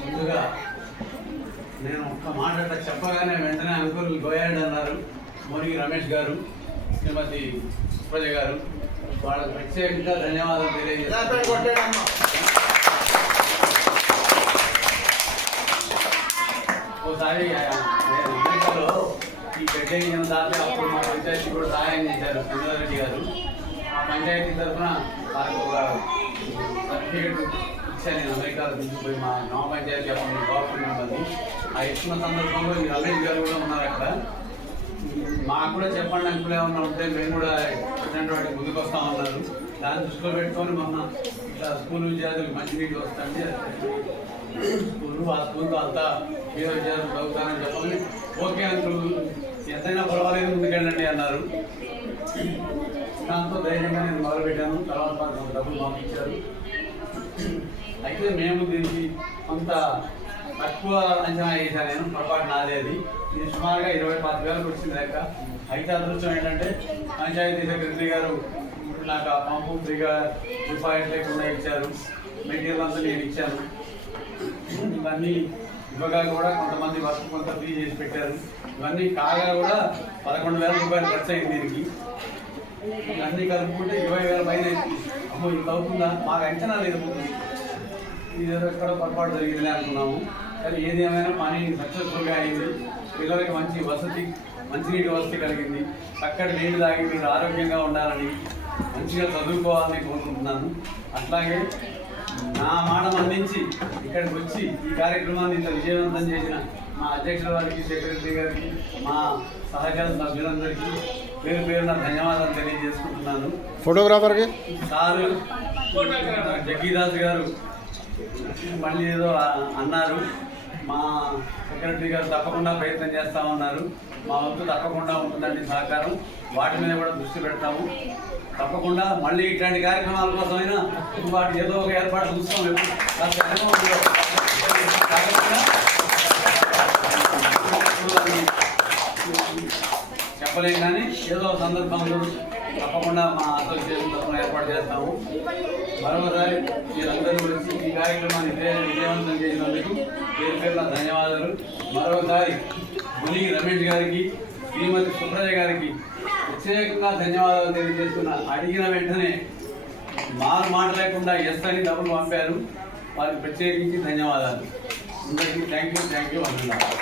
ముందుగా నేను ఒక్క మాట చెప్పగానే వెంటనే అంకుల్ గోయాండ్ అన్నారు. మోని రమేష్ గారు, శ్రీమతి సుప్రజ గారు, వాళ్ళకి ప్రత్యేకంగా ధన్యవాదాలు తెలియజేస్తాను. ఒకసారి అమెరికాలో ఈ గడ్డ దాకా అప్పుడు మా పంచాయతీ కూడా సహాయం చేశారు చంద్రారెడ్డి గారు. ఆ పంచాయతీ తరఫున వాళ్ళకి ఒక సర్టిఫికేట్ ఇచ్చాను. నేను అమెరికాలో తీసుకుపోయి మా గ్రామ పంచాయతీ అప్పుడు గవర్నమెంట్ మెంబర్ని ఆ ఇచ్చిన సందర్భంలో ఈ రమేష్ గారు కూడా ఉన్నారు అక్కడ. మాకు కూడా చెప్పండి అంకులు ఏమన్నా ఉంటే మేము కూడా ఇట్లాంటి వాటికి ముందుకు వస్తామన్నారు. దాన్ని దృష్టిలో పెట్టుకొని మొన్న ఇట్లా స్కూల్ విద్యార్థులకు మంచినీటి వస్తుంది స్కూలు, ఆ స్కూల్తో అంతా ఏ విద్యార్థులు చదువుతారని చెప్పని ఓకే అంకుల్ ఎంతైనా పర్వాలేదు ముందుకెళ్ళండి అన్నారు. దాంతో ధైర్యంగా నేను మొదలుపెట్టాను. తర్వాత మాకు డబ్బులు పంపించారు. అయితే మేము దీనికి కొంత తక్కువ అంచనా వేసాను. నేను పొరపాటు నాదేది. ఇది సుమారుగా 20-25 వచ్చింది లెక్క. అయితే అదృష్టం ఏంటంటే పంచాయతీ సెక్రటరీ గారు నాకు ఆ పంపు ఫ్రీగా రూపాయలు లేకుండా ఇచ్చారు. మెటీరియల్ అంతా నేను ఇచ్చాను. ఇవన్నీ ఇవ్వగా కూడా కొంతమంది వర్క్ కొంత ఫ్రీ చేసి పెట్టారు. ఇవన్నీ కాగా కూడా 11,000 రూపాయలు ఖర్చు అయింది దీనికి. ఇవన్నీ కలుపుకుంటే 20,000 పైన అమ్మో ఇంత అవుతుందా, మాకు అంచనా లేదు. ఇది ఎక్కడ పొరపాటు జరిగిందని అనుకున్నాము. కానీ ఏది ఏమైనా పని సక్సెస్ఫుల్గా అయింది. పిల్లలకి మంచి వసతి, మంచినీటి వసతి కలిగింది. చక్కటి నీళ్ళు తాగి మీరు ఆరోగ్యంగా ఉండాలని, మంచిగా చదువుకోవాలని కోరుకుంటున్నాను. అట్లాగే నా మాట అందించి ఇక్కడికి వచ్చి ఈ కార్యక్రమాన్ని ఇంత విజయవంతం చేసిన మా అధ్యక్షుల వారికి, సెక్రటరీ గారికి, మా సహకార సభ్యులందరికీ పేరు పేరున ధన్యవాదాలు తెలియజేసుకుంటున్నాను. ఫోటోగ్రాఫర్కి సారు జగ్గీదాస్ గారు మళ్ళీ ఏదో అన్నారు. మా సెక్రటరీ గారు తప్పకుండా ప్రయత్నం చేస్తామన్నారు. మా వంతు తప్పకుండా ఉంటుందండి సహకారం. వాటి మీద కూడా దృష్టి పెడతాము. తప్పకుండా మళ్ళీ ఇట్లాంటి కార్యక్రమాల కోసమైనా వాటి ఏదో ఒక ఏర్పాటు చూస్తాం. చెప్పలేం కానీ ఏదో సందర్భంలో తప్పకుండా మా అసోసియేషన్ తరఫున ఏర్పాటు చేస్తాము. మరొకసారి మీరందరూ వచ్చి ఈ కార్యక్రమాన్ని విజయవంతం చేసినందుకు పేరు పేరున ధన్యవాదాలు. మరొకసారి మోని రమేష్ గారికి, శ్రీమతి సుప్రజ గారికి ప్రత్యేకంగా ధన్యవాదాలు తెలియజేస్తున్నా. అడిగిన వెంటనే మారు మాట లేకుండా ఎస్ అని డబ్బులు పంపారు. వారికి ప్రత్యేకించి ధన్యవాదాలు. అందరికీ థ్యాంక్ యూ. వందనాలు.